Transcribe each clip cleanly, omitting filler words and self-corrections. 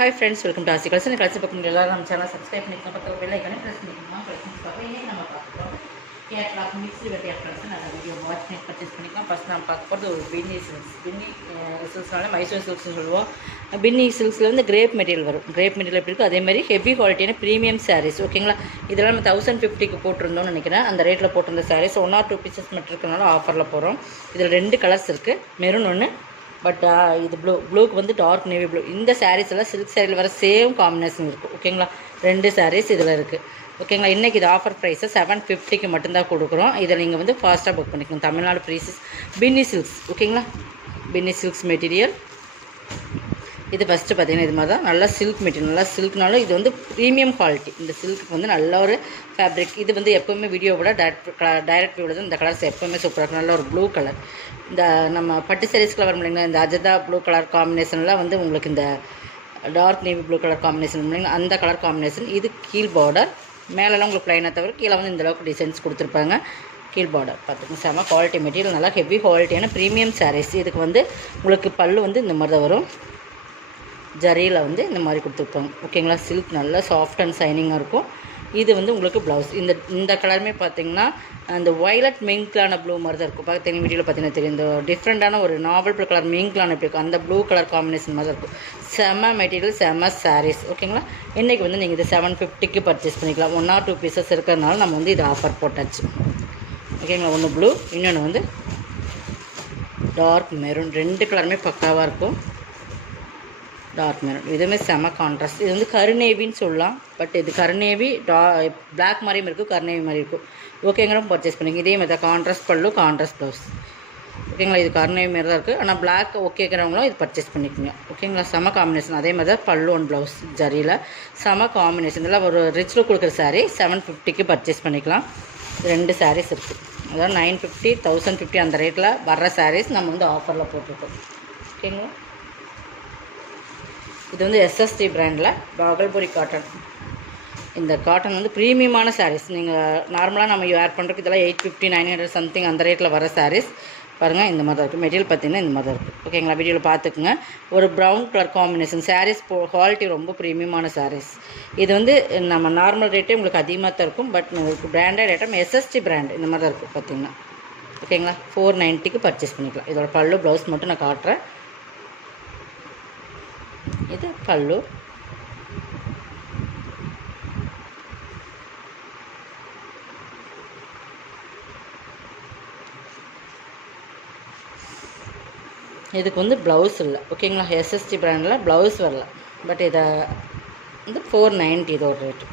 Hi friends, welcome to ஆசி collection. Collection பார்க்க எல்லாரும் நம்ம சேனல் சப்ஸ்கிரைப் பண்ணிக்கலாம். பக்கத்தில் பெல் ஐக்கானே ப்ரெஸ் பண்ணிக்கலாம். கலெக்ஷன்ஸ் பார்க்க இன்றைக்கி நம்ம பார்க்குறோம் கேட்லாக் மிக்ஸ்டு வெட்டியாக கலெக்ஷன். அதை வீடியோ வாட்ச் பண்ணி பர்ச்சேஸ் பண்ணிக்கலாம். ஃபஸ்ட் நம்ம பார்க்க போகிறது ஒரு பின்னி சில்க்ஸ். பின்னி சில்க்ஸ்னால மைசூர் சில்க்ஸ்னு சொல்லுவோம். பின்னி சில்க்ஸில் வந்து கிரேப் மெட்டீரியல் வரும். கிரேப் மெட்டீரியல் எப்படி இருக்கும் அதேமாதிரி ஹெவி குவாலிட்டியான ப்ரீமியம் சாரீஸ். ஓகேங்களா, இதெல்லாம் நம்ம 1050க்கு போட்டிருந்தோம்னு நினைக்கிறேன். அந்த ரேட்டில் போட்டிருந்த சாரீஸ் 1 or 2 பீசஸ் மட்டும் இருக்கனால ஆஃபரில் போகிறோம். இதில் 2 கலர்ஸ் இருக்குது, மெரூன் ஒன்று, பட் இது ப்ளூக்கு வந்து டார்க் நேவி ப்ளூ. இந்த சாரீஸ் எல்லாம் சில்க் சாரியில் வர சேம் காம்பினேஷன் இருக்குது. ஓகேங்களா, 2 சாரீஸ் இதில் இருக்குது. ஓகேங்களா, இன்றைக்கி இது ஆஃபர் ப்ரைஸை 750க்கு மட்டும்தான் கொடுக்குறோம். இதை நீங்கள் வந்து ஃபாஸ்ட்டாக புக் பண்ணிக்கணும். தமிழ்நாடு ப்ரீசஸ் பின்னி சில்க்ஸ். ஓகேங்களா, பின்னி சில்க்ஸ் மெட்டீரியல் இது ஃபஸ்ட்டு பார்த்தீங்கன்னா இது மாதிரி தான் நல்லா சில்க் மெட்டீரியல். நல்லா சில்க்னாலும் இது வந்து ப்ரீமியம் குவாலிட்டி. இந்த சில்க்கு வந்து நல்ல ஒரு ஃபேப்ரிக். இது வந்து எப்போவுமே வீடியோவோட டைரக்ட் வியூவில் தான் இந்த கலர்ஸ் எப்போவுமே சூப்பராக இருக்கும். நல்ல ஒரு ப்ளூ கலர். இந்த நம்ம பட்டு சாரீஸ்க்குள்ள வரும் இல்லைங்களா, இந்த அஜதா ப்ளூ கலர் காம்பினேஷன்லாம் வந்து உங்களுக்கு இந்த dark navy blue colour combination இல்லைங்களா, அந்த கலர் காம்பினேஷன். இது கீழ் பார்டர், மேலெல்லாம் உங்களுக்கு ப்ளைனாக தவிர கீழே வந்து இந்தளவுக்கு டிசைன்ஸ் கொடுத்துருப்பாங்க. கீழ் பார்டர் பார்த்துக்கோங்க. செம குவாலிட்டி மெட்டீரியல், நல்லா ஹெவி குவாலிட்டியான ப்ரீமியம் சாரீஸ். இதுக்கு வந்து உங்களுக்கு பல்லு வந்து இந்த மாதிரி தான் வரும். ஜரியில் வந்து இந்த மாதிரி கொடுத்துருப்பாங்க. ஓகேங்களா, சில்க் நல்லா சாஃப்ட் அண்ட் ஷைனிங்காக இருக்கும். இது வந்து உங்களுக்கு ப்ளவுஸ். இந்த கலருமே பார்த்திங்கன்னா அந்த வயலட் மிங்க்லான ப்ளூ மாதிரி தான் இருக்கும். பார்த்தீங்கன்னா வீடியோவில் பார்த்தீங்கன்னா தெரியும். இந்த டிஃப்ரெண்ட்டான ஒரு நாவல் ப்ளூ கலர் மிங்க்லான எப்படி இருக்கும், அந்த ப்ளூ கலர் காம்பினேஷன் மாதிரி தான் இருக்கும். செம்ம மெட்டீரியல், செம்ம சாரீஸ். ஓகேங்களா, இன்றைக்கி வந்து நீங்கள் இது 750க்கு பர்ச்சேஸ் பண்ணிக்கலாம். 1 or 2 பீசஸ் இருக்கிறதுனால நம்ம வந்து இது ஆஃபர் போட்டாச்சு. ஓகேங்களா, ஒன்று ப்ளூ, இன்னொன்று வந்து டார்க் மெரூன். 2 கலருமே பக்காவாக இருக்கும். டார்க் மெரூன் இதுவுமே செம கான்ட்ராஸ்ட். இது வந்து கருநேவின்னு சொல்லலாம், பட் இது கருநேவி பிளாக் மாதிரியும் இருக்கும், கருநேவி மாதிரி இருக்கும். ஓகேங்கிற பர்ச்சேஸ் பண்ணிங்க. இதே மாதிரி தான் கான்ட்ராஸ்ட் பல்லு, கான்ட்ராஸ்ட் ப்ளவுஸ். ஓகேங்களா, இது கருநேவி மாதிரி தான் இருக்குது. ஆனால் பிளாக் ஓகேங்கிறவங்களும் இது பர்ச்சேஸ் பண்ணிக்கோங்க. ஓகேங்களா, செம காம்பினேஷன். அதே மாதிரி தான் பல்லு ஒன் ப்ளவுஸ் ஜரியில் செம காம்பினேஷன். இதெல்லாம் ஒரு ரிச் லுக் கொடுக்குற சாரீ 750க்கு பர்ச்சேஸ் பண்ணிக்கலாம். 2 சாரீஸ் இருக்குது. அதாவது 950, 1050 அந்த ரேட்டில் வர்ற சாரீஸ் நம்ம வந்து ஆஃபரில் போட்டிருக்கோம். ஓகேங்களா, இது வந்து எஸ்எஸ்டி பிராண்டில் பாகல்புரி காட்டன். இந்த காட்டன் வந்து ப்ரீமியமான சாரீஸ். நீங்கள் நார்மலாக நம்ம வேர் பண்ணுறதுக்கு இதெல்லாம் 850, 900 சம்திங் அந்த ரேட்டில் வர சாரீஸ். பாருங்கள், இந்த மாதிரி தான் இருக்குது. மெட்டீரியல் பார்த்திங்கன்னா இந்த மாதிரி தான் இருக்குது. ஓகேங்களா, வீடியோவில் பார்த்துக்குங்க. ஒரு brown colour combination sarees. Quality ரொம்ப ப்ரீமியமான சாரீஸ். இது வந்து நம்ம நார்மல் ரேட்டே உங்களுக்கு அதிகமாக தான் இருக்கும், பட் உங்களுக்கு பிராண்டட் ஐட்டம் எஸ்எஸ்டி பிராண்ட் இந்த மாதிரி தான் இருக்குது பார்த்திங்கன்னா. ஓகேங்களா, 490க்கு பர்ச்சேஸ் பண்ணிக்கலாம். இதோட பல்லு ப்ளவுஸ் மட்டும் நான் காட்டுறேன். இது பல்லு. இதுக்கு வந்து ப்ளவுஸ் இல்லை. ஓகேங்களா, எஸ்எஸ்டி பிராண்டில் ப்ளவுஸ் வரல, பட் இதை வந்து 490 இதோட ரேட்டு.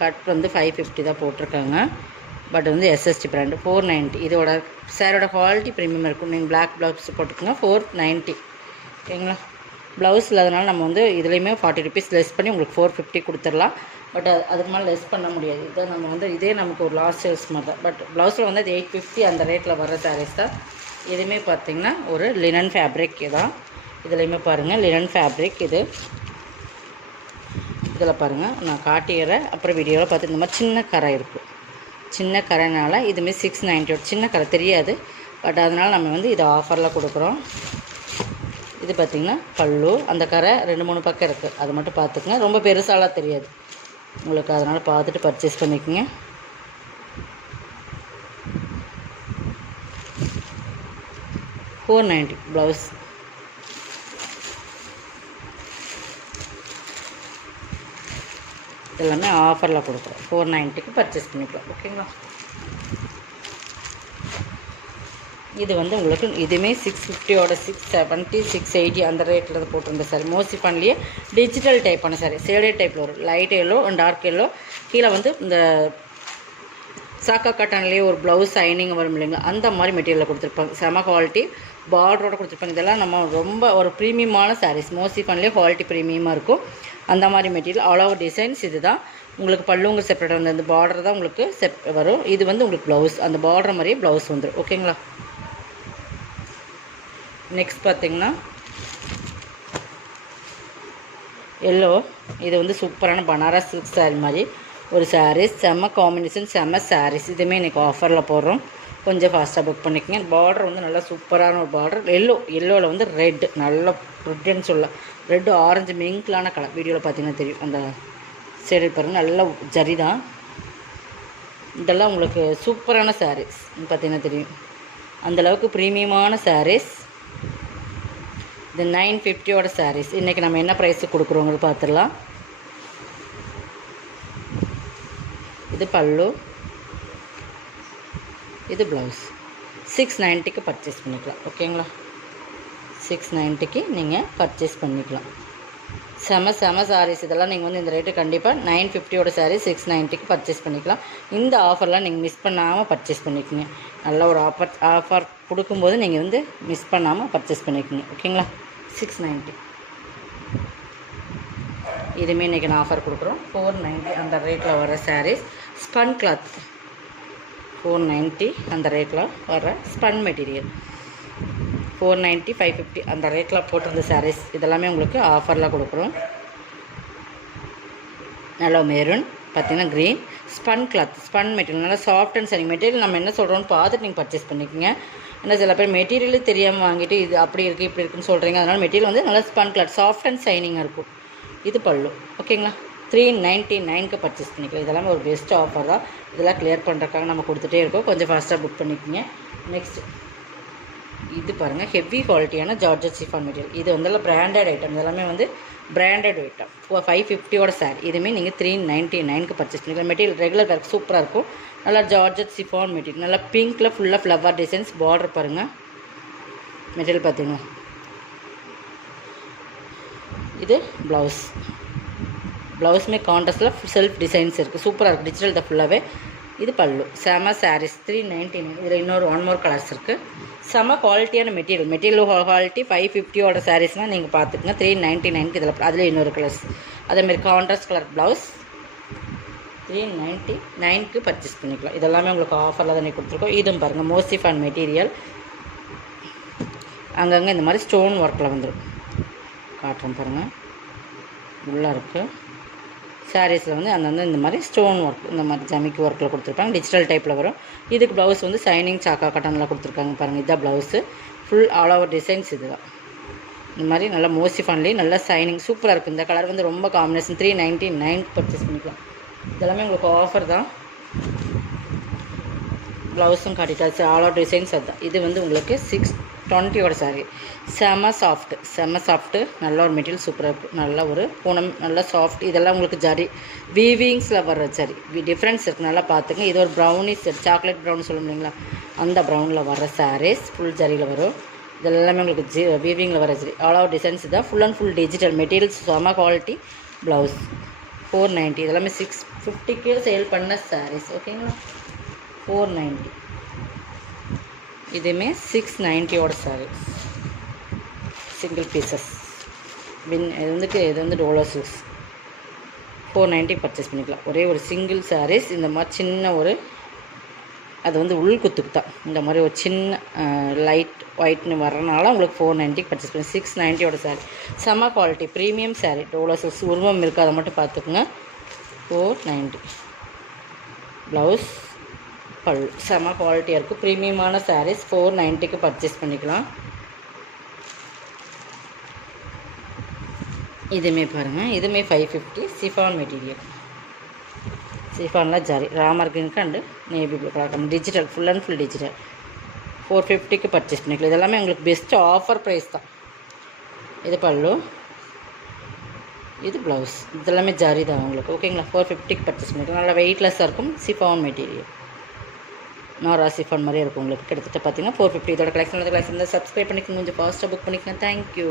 கட் வந்து 550 தான் போட்டிருக்காங்க, பட் வந்து எஸ்எஸ்டி பிராண்டு 490. இதோட சாரோட குவாலிட்டி ப்ரீமியம் இருக்கும். நீங்கள் பிளாக் ப்ளவுஸ் போட்டுக்கோங்க, 490. ஓகேங்களா, ப்ளவுஸ் இல்லாதனால நம்ம வந்து இதுலேயுமே 40 ருபீஸ் லெஸ் பண்ணி உங்களுக்கு 450 கொடுத்துடலாம். பட் அதுக்கு மேலே லெஸ் பண்ண முடியாது. இதை நம்ம வந்து இதே நமக்கு ஒரு லாஸ்ட் சேல்ஸ் மாதிரி தான். பட் ப்ளவுஸில் வந்து அது 850 அந்த ரேட்டில் வர சாரீஸ் தான். இதுவுமே பார்த்திங்கன்னா ஒரு லினன் ஃபேப்ரிக் தான். இதுலேயுமே பாருங்கள் லினன் ஃபேப்ரிக். இதில் பாருங்கள் நான் காட்டிடுறேன். அப்புறம் வீடியோவில் பார்த்து இந்த மாதிரி சின்ன கரை இருக்கும். சின்ன கரைனால இதுமாரி 690. சின்ன கரை தெரியாது, பட் அதனால் நம்ம வந்து இதை ஆஃபரில் கொடுக்குறோம். இது பார்த்திங்கன்னா பல்லு. அந்த கரை 2-3 பக்கம் இருக்குது, அது மட்டும் பார்த்துக்குங்க. ரொம்ப பெருசாலாம் தெரியாது உங்களுக்கு, அதனால் பார்த்துட்டு பர்ச்சேஸ் பண்ணிக்கோங்க. $490 ப்ளவுஸ். எல்லாமே ஆஃபரில் கொடுக்குறோம். 490க்கு பர்ச்சேஸ் பண்ணிக்கலாம். ஓகேங்களா, இது வந்து உங்களுக்கு இதுவுமே 650ஓட 670, 680 அந்த ரேட்டில் போட்டிருந்த சாரி. மோஸ்ட்லி பண்ணலையே டிஜிட்டல் டைப்பான சாரி. ஷேடட் டைப்பில் வரும். Light yellow and dark yellow. கீழே வந்து இந்த சாக்கா காட்டன்லேயே ஒரு ப்ளவுஸ் ஷைனிங் வரும் இல்லைங்களா, அந்த மாதிரி மெட்டீரியலில் கொடுத்துருப்பாங்க. செம குவாலிட்டி பார்டரோட கொடுத்துருப்பாங்க. இதெல்லாம் நம்ம ரொம்ப ஒரு ப்ரீமியமான சாரீஸ். மோஸ்ட்லி பண்ணலையே குவாலிட்டி ப்ரீமியமாக இருக்கும். அந்த மாதிரி மெட்டீரியல் ஆல் ஓவர் டிசைன்ஸ். இது தான் உங்களுக்கு பல்லுங்க செப்பரேட் வந்து அந்த பார்டர் தான் உங்களுக்கு வரும். இது வந்து உங்களுக்கு ப்ளவுஸ், அந்த பார்டர் மாதிரியே ப்ளவுஸ் வந்துடும். ஓகேங்களா, நெக்ஸ்ட் பார்த்திங்கன்னா எல்லோ. இது வந்து சூப்பரான பனாரஸ் சில்க் சாரீ மாதிரி ஒரு சாரீஸ். செம்ம காம்பினேஷன், செம்ம சாரீஸ். இதுவுமே இன்றைக்கி ஆஃபரில் போடுறோம். கொஞ்சம் ஃபாஸ்ட்டாக புக் பண்ணிக்கோங்க. பார்டர் வந்து நல்லா சூப்பரான ஒரு பார்டர். எல்லோவில் வந்து ரெட், நல்ல ரெட்டுன்னு சொல்லலாம். ரெட்டு ஆரஞ்சு மிங்க்லான கலர். வீடியோவில் பார்த்தீங்கன்னா தெரியும். அந்த சைடு பாருங்கள், நல்ல ஜரி தான். இதெல்லாம் உங்களுக்கு சூப்பரான சாரீஸ் பார்த்தீங்கன்னா தெரியும். அந்தளவுக்கு ப்ரீமியமான சாரீஸ். இது 950யோட சாரீஸ். இன்றைக்கி நம்ம என்ன ப்ரைஸுக்கு கொடுக்குறோங்கிறது பார்த்துடலாம். இது பல்லு, இது ப்ளவுஸ். 690க்கு பர்ச்சேஸ் பண்ணிக்கலாம். ஓகேங்களா, 690க்கு நீங்கள் பர்ச்சேஸ் பண்ணிக்கலாம். செம சாரீஸ் இதெல்லாம். நீங்கள் வந்து இந்த ரேட்டு கண்டிப்பாக 950யோட சாரீஸ் 690க்கு பர்ச்சேஸ் பண்ணிக்கலாம். இந்த ஆஃபர்லாம் நீங்கள் மிஸ் பண்ணாமல் பர்ச்சேஸ் பண்ணிக்கோங்க. நல்ல ஒரு ஆஃபர் கொடுக்கும்போது நீங்கள் வந்து மிஸ் பண்ணாமல் பர்ச்சேஸ் பண்ணிக்கோங்க. ஓகேங்களா, 690. இதுவுமே இன்றைக்கி நான் ஆஃபர் கொடுக்குறோம். 490 அந்த ரேட்டில் வர சாரீஸ். ஸ்பன் கிளாத் 490 அந்த ரேட்டில் வர ஸ்பன் மெட்டீரியல். 490, 550 அந்த ரேட்டில் போட்டிருந்த சாரீஸ் இதெல்லாமே உங்களுக்கு ஆஃபரில் கொடுக்குறோம். நல்லா மெரூன், பார்த்திங்கன்னா green, spun cloth, spun material, நல்லா சாஃப்ட் அண்ட் சைனிங் மெட்டீரியல். நம்ம என்ன சொல்கிறோன்னு பார்த்துட்டு நீங்கள் பர்ச்சேஸ் பண்ணிக்கோங்க. ஏன்னா சில பேர் மெட்டீரியலே தெரியாமல் வாங்கிட்டு இது அப்படி இருக்குது இப்படி இருக்குன்னு சொல்கிறீங்க. அதனால் மெட்டீரியல் வந்து நல்லா ஸ்பன் கிளாத், சாஃப்ட் அண்ட் சைனிங்காக இருக்கும். இது பல்லு. ஓகேங்களா, 399க்கு பர்ச்சேஸ் பண்ணிக்கலாம். இதெல்லாமே ஒரு பெஸ்ட் ஆஃபர் தான். இதெல்லாம் கிளியர் பண்ணுறதுக்காக நம்ம கொடுத்துட்டே இருக்கோம். கொஞ்சம் ஃபாஸ்ட்டாக புக் பண்ணிக்கோங்க. நெக்ஸ்ட் இது பாருங்கள், ஹெவி குவாலிட்டியான ஜார்ஜெட் சிஃபான் மெட்டீரியல். இது வந்து பிராண்டட் ஐட்டம். இதெல்லாமே வந்து பிராண்டட் ஐட்டம். 550யோட சாரீ. இதுவுமே நீங்கள் 399க்கு பர்ச்சேஸ் பண்ணிக்கலாம். மெட்டீரியல் ரெகுலர் வேர்க்கு சூப்பராக இருக்கும். நல்லா ஜார்ஜெட் சிஃபான் மெட்டீரியல். நல்லா பிங்க்கில் ஃபுல்லாக ஃப்ளவர் டிசைன்ஸ். பார்டர் பாருங்கள், மெட்டீரியல் பார்த்தீங்கன்னா. இது ப்ளவுஸ். ப்ளவுஸுமே கான்ட்ராஸ்டில் செல்ஃப் டிசைன்ஸ் இருக்குது. சூப்பராக இருக்குது. டிஜிட்டல் தான் ஃபுல்லாகவே. இது பல்லு. செம சாரீஸ் 399. இதில் இன்னொரு 1 more கலர்ஸ் இருக்குது. செம குவாலிட்டியான மெட்டீரியல் குவாலிட்டி. 550யோட சாரீஸ்னால் நீங்கள் பார்த்துக்குங்க. 399க்கு இதில் அதில் இன்னொரு கலர்ஸ். அதேமாதிரி கான்ட்ராஸ்ட் கலர் ப்ளவுஸ் 399க்கு பர்ச்சேஸ் பண்ணிக்கலாம். இதெல்லாமே உங்களுக்கு ஆஃபரில் தானே கொடுத்துருக்கோம். இதுவும் பாருங்கள், மோசிஃபான் மெட்டீரியல். அங்கங்கே இந்த மாதிரி ஸ்டோன் ஒர்க்கில் வந்துடும். காட்டுறோம் பாருங்கள், உள்ளே இருக்குது. சாரீஸில் வந்து அந்தந்த இந்த மாதிரி ஸ்டோன் ஒர்க், இந்த மாதிரி ஜமிக்கி ஒர்க்கில் கொடுத்துருப்பாங்க. டிஜிட்டல் டைப்பில் வரும். இதுக்கு ப்ளவுஸ் வந்து சைனிங் சாக்கா கட்டனில் கொடுத்துருக்காங்க பாருங்கள். இதுதான் blouse. Full all over designs இது தான். இந்த மாதிரி நல்லா மோசிஃபான்லேயே நல்லா சைனிங் சூப்பராக இருக்குது. இந்த கலர் வந்து ரொம்ப காம்பினேஷன். 399க்கு பர்ச்சேஸ் பண்ணிக்கலாம். இதெல்லாமே உங்களுக்கு ஆஃபர் தான். ப்ளவுஸும் காட்டிட்டாச்சு. ஆல் ஓவர் டிசைன்ஸ் அதுதான். இது வந்து உங்களுக்கு 620யோட சாரீ. செம சாஃப்ட்டு. நல்ல ஒரு மெட்டீரியல் சூப்பராக இருக்குது. நல்ல ஒரு பூனம், நல்ல சாஃப்ட். இதெல்லாம் உங்களுக்கு ஜரி வீவிங்ஸில் வர்ற ஜரி. டிஃப்ரென்ஸ் இருக்குது, நல்லா பார்த்துங்க. இது ஒரு ப்ரௌனிஸ், சாக்லேட் ப்ரௌன் சொல்லும் இல்லைங்களா, அந்த ப்ரௌனில் வர்ற சாரீஸ். ஃபுல் ஜரியில் வரும். இதெல்லாமே உங்களுக்கு வீவிங்கில் வர ஜரி. ஆல் ஓவர் டிசைன்ஸ் தான். Full and full digital materials. செம குவாலிட்டி. ப்ளவுஸ் 490. இதெல்லாமே 650க்கு சேல் பண்ண சாரீஸ். ஓகேங்களா, 490. இதுவுமே 690யோட சாரீஸ். Single pieces. இது வந்து டோலோ சில்க்ஸ். 490 பர்ச்சேஸ் பண்ணிக்கலாம். ஒரே ஒரு சிங்கிள் சாரீஸ். இந்த மாதிரி சின்ன ஒரு அது வந்து உள் குத்துக்கு தான். இந்த மாதிரி ஒரு சின்ன லைட் ஒயிட்னு வரனால உங்களுக்கு 490க்கு பர்ச்சேஸ் பண்ணி. 690யோட சாரீ. செம quality premium sari. Dolo silks உருவம் இருக்குது, அதை மட்டும் பார்த்துக்குங்க. 490. ப்ளவுஸ், பல்லு. செம குவாலிட்டியாக இருக்குது. ப்ரீமியமான சாரீஸ். 490க்கு பர்ச்சேஸ் பண்ணிக்கலாம். இதுவுமே பாருங்கள், இதுவுமே 550. Chiffon material. சிஃபானில் ஜரி ராமர் கிரீனுக்கு and navy blue colour. Digital, full and full digital. 450க்கு பர்ச்சேஸ் பண்ணிக்கலாம். இதெல்லாமே உங்களுக்கு பெஸ்ட்டு ஆஃபர் ப்ரைஸ் தான். இது பல்லு, இது ப்ளவுஸ். இதெல்லாமே ஜரி தான் உங்களுக்கு. ஓகேங்களா, 450க்கு பர்ச்சேஸ் பண்ணிக்கலாம். நல்லா வெயிட்லெஸ்ஸாக இருக்கும். Chiffon material. நாரா சிஃபான் மாதிரியே இருக்கும் உங்களுக்கு. கிட்டத்தட்ட பார்த்தீங்கன்னா 450. இதோட கலெக்ஷன் சப்ஸ்கிரைப் பண்ணிக்கோங்க. கொஞ்சம் ஃபாஸ்ட்டாக புக் பண்ணிக்கோங்க. தேங்க்யூ.